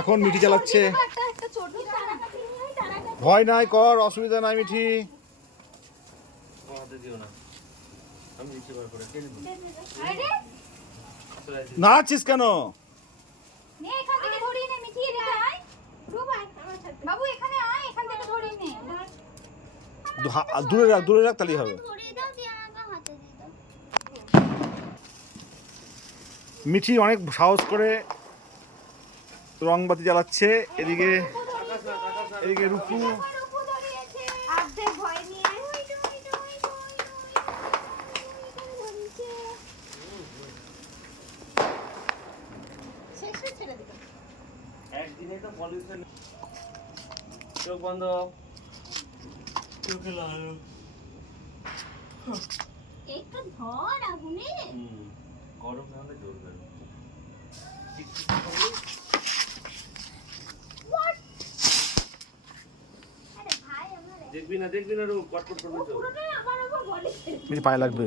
এখন মিঠি চালাচ্ছে। ভয় নাই, কর, অসুবিধা নাই মিঠি। নাচছিস কেন? দূরে রাখ, দূরে রাখ, তাহলেই হবে। মিঠি অনেক সাহস করে রংবাতি জ্বালাচ্ছে। এদিকে রূপু একদিনে তো পলিউশন। চোখ বন্ধ, চোখে লাগানো। একটু ধর আগুনে। গরম না হলে জ্বলবে না। দেখবি না রূপ, কটকট করবে তো। পায়ে লাগবে।